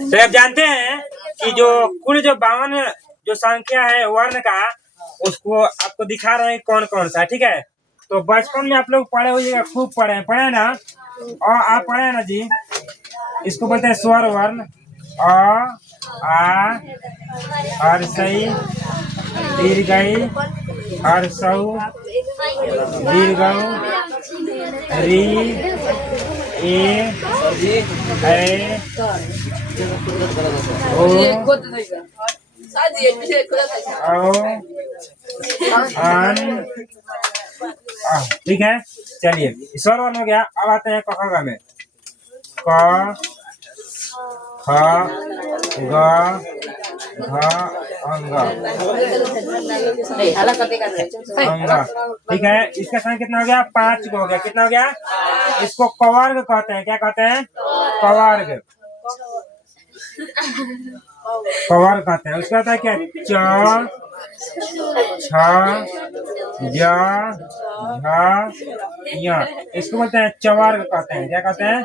तो आप जानते हैं कि जो कुल जो 52 जो संख्या है वर्ण का, उसको आपको दिखा रहे हैं कौन कौन सा, ठीक है। तो बचपन में आप लोग पढ़े होइएगा, खूब पढ़े ना। और आप पढ़े हैं ना जी, इसको बोलते हैं स्वर वर्ण। अ आ हर्षई दीर्घई हर्षौ दीर्घौ री ए ऐ ओ अन। ठीक है, चलिए स्वर वर्ण हो गया। अब आते हैं क में। क ख ग घ अंग अंग। ठीक है, इसका संख्या कितना हो गया? 5 हो गया। कितना हो गया? इसको कवर्ग कहते हैं। क्या कहते हैं? कवर्ग। कवर्ग कहते हैं। उसका होता है क्या? च छ ज झ य। इसको बोलते हैं चवर्ग कहते हैं। क्या कहते हैं?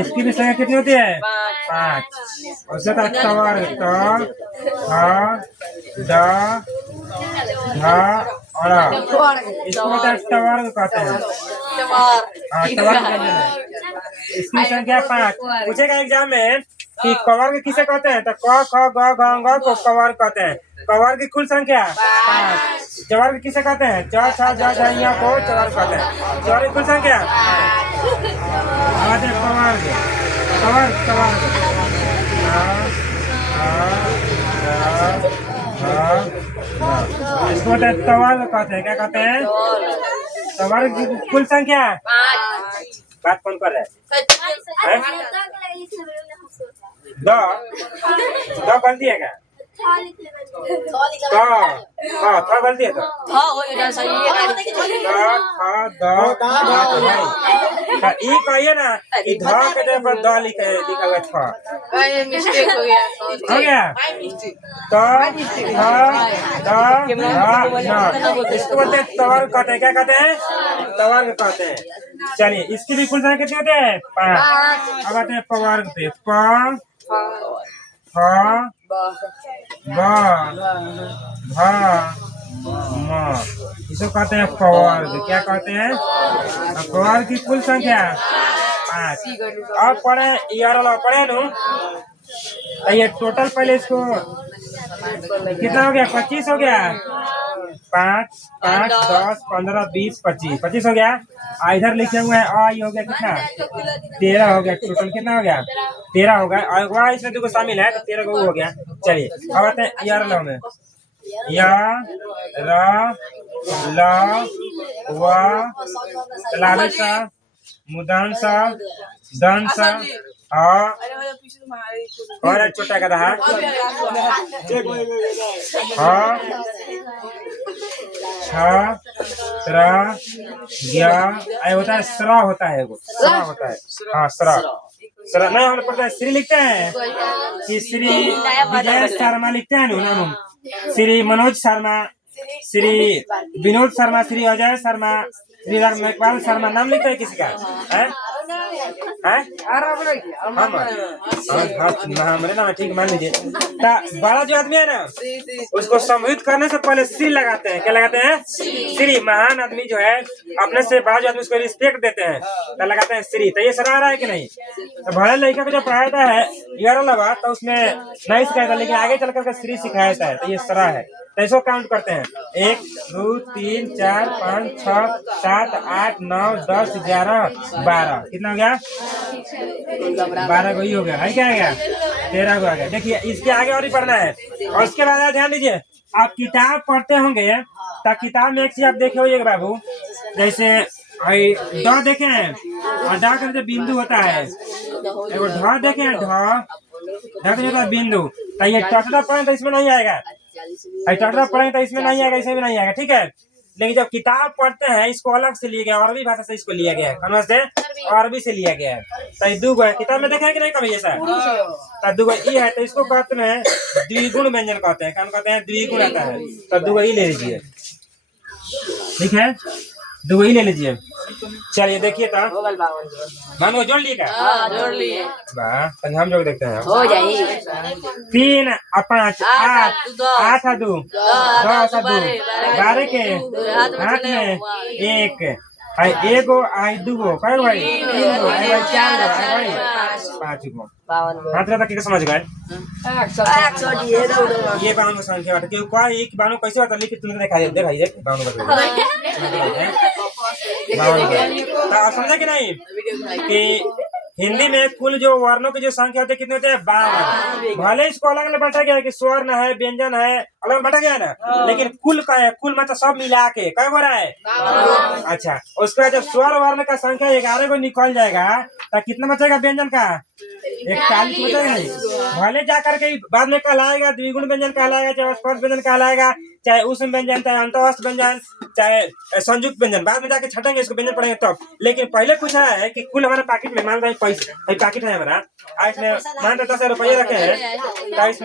इसकी भी संख्या कितनी होती है? 5। उससे होता है तवर्ग। त थ द ध अड़। इसको बोलते हैं तवर्ग कहते हैं। हाँ, तवर्ग कहते हैं। इसकी संख्या 5। पूछेगा एग्जाम में कि कवर्ग किसे कहते हैं, तो क ख ग घ अंग को कवर्ग कहते हैं। कवर्ग की कुल संख्या 5। चवर्ग किसे कहते हैं? च छ ज झ य को चवर्ग कहते हैं। चवर्ग की कुल संख्या 5। कवर्ग कवर्ग कवर्ग इसको कहते हैं तवर्ग कहते हैं। क्या कहते हैं? तवर्ग की कुल संख्या 5। बात कौन कर रहा है? दो गलती है क्या? थोड़ा गलती है। तो ई कहिए ना कि ध के जगह पर द लिखा हुआ था। मिस्टेक हो गया। हो गया? तो इसको बोलते हैं तवर्ग कहते हैं। क्या कहते हैं? तवर्ग कहते हैं। चलिए, इसकी भी कुल संख्या कितने होते हैं? 5। अब आते हैं पवर्ग पे। प फ ब भ म। इसको कहते हैं पवर्ग। क्या कहते हैं? पवर्ग की कुल संख्या 5। अब पढ़े यार वाला पढ़े नु। ये टोटल पहले इसको कितना हो गया? 25 हो गया। 5 5 10 15 20 25 25 हो गया। इधर लिखे हुए हैं आ, ये हो गया कितना? 13 हो गया। टोटल कितना हो गया? 13 हो गया। और इसमें देखो शामिल है तो 13 को हो गया। चलिए अब आते हैं यार लो में। या र ल व लालिसा मुदांसा दंसा और छोटा का रहा होता है सरा होता है वो सरा होता है। हाँ सरा सरा नहीं होने पड़ता है। श्री लिखते हैं कि श्री विजय शर्मा लिखते हैं ना। श्री मनोज शर्मा, श्री विनोद शर्मा, श्री अजय शर्मा, श्री रामपाल शर्मा नाम लिखते है किसी का? है? हमारे नाम ठीक मान लीजिए। बड़ा जो आदमी है ना उसको संबोधित करने से पहले श्री लगाते हैं। क्या लगाते हैं? श्री। महान आदमी जो है अपने से बड़ा जो आदमी उसको रिस्पेक्ट देते हैं तो लगाते हैं श्री। तो ये सरा रहा है कि नहीं? तो बड़े लड़का को जब पढ़ाया है 11 लगा तो उसमें नहीं सिखाया था, लेकिन आगे चल करके श्री सिखाया था। तो ये सरा है। तो इसको काउंट करते हैं 1 2 3 4 5 6 7 8 9 10 11 12। कितना हो गया? 12 को ही हो गया है। क्या आ गया? 13 को आ गया। देखिए इसके आगे और ही पढ़ना है। और उसके बाद ध्यान दीजिए, आप किताब पढ़ते होंगे तो किताब में एक चीज आप देखे होइएगा बाबू, जैसे ड देखे हैं और ड के बिंदु होता है। एगो ढ देखे हैं, ढ के होता है बिंदु। तो ये टटरा पढ़े तो इसमें नहीं आएगा, टटरा पढ़े तो इसमें नहीं आएगा, इसमें भी नहीं आएगा। ठीक है, लेकिन जब किताब पढ़ते हैं इसको अलग से लिया गया, अरबी भाषा से इसको लिया गया है, कन्नड़ से अरबी से लिया गया है। तो दो है किताब में देखा है कि नहीं कभी ऐसा? तो दो ई है तो इसको कहते हैं द्विगुण व्यंजन कहते हैं। क्या कहते हैं? द्विगुण आता है। तो दो ई ले लीजिए। ठीक है, दो ही ले लीजिए। चलिए देखिए तो हो गल बावन मान को जोड़ लिए क्या? हाँ जोड़ लिए वाह तो हम जोड़ देखते हैं। हो जाई 3 और 5 8 8 और 2 10 और 2 12 के हाथ में 1 आई एगो आई दूगो कई भाई 3 गो आई भाई 4 गो आई भाई 5 गो। बावन हाथ रखा के समझ गए? 100 दिए दो ये 52 संख्या बात क्यों कोई एक 52 कैसे होता लिख तुमने दिखाई दे भाई 52 तो आप समझे कि नहीं कि हिंदी में कुल जो वर्णों की जो संख्या होती है कितने होते हैं? 52। भले इसको अलग अलग बांटा गया है कि स्वर्ण है व्यंजन है अलग बांटा गया है ना, लेकिन कुल का है कुल मतलब सब मिला के क्या हो रहा है? अच्छा उसके बाद जब स्वर वर्ण का संख्या 11 को निकल जाएगा तो कितना बचेगा व्यंजन का? 41 बचेगा नहीं। भले जा करके बाद में कहलाएगा द्विगुण व्यंजन कहलाएगा, चाहे स्पर्श व्यंजन कहलाएगा, चाहे उष्ण व्यंजन, चाहे अंतःस्थ व्यंजन, चाहे संयुक्त व्यंजन, बाद में जाके छटेंगे इसको व्यंजन पढ़ेंगे तब। लेकिन पहले पूछा है कि कुल हमारे पैकेट में मान रहे पैसे पैकेट है हमारा, इसमें मान रहे 10 रुपये रखे हैं तो इसमें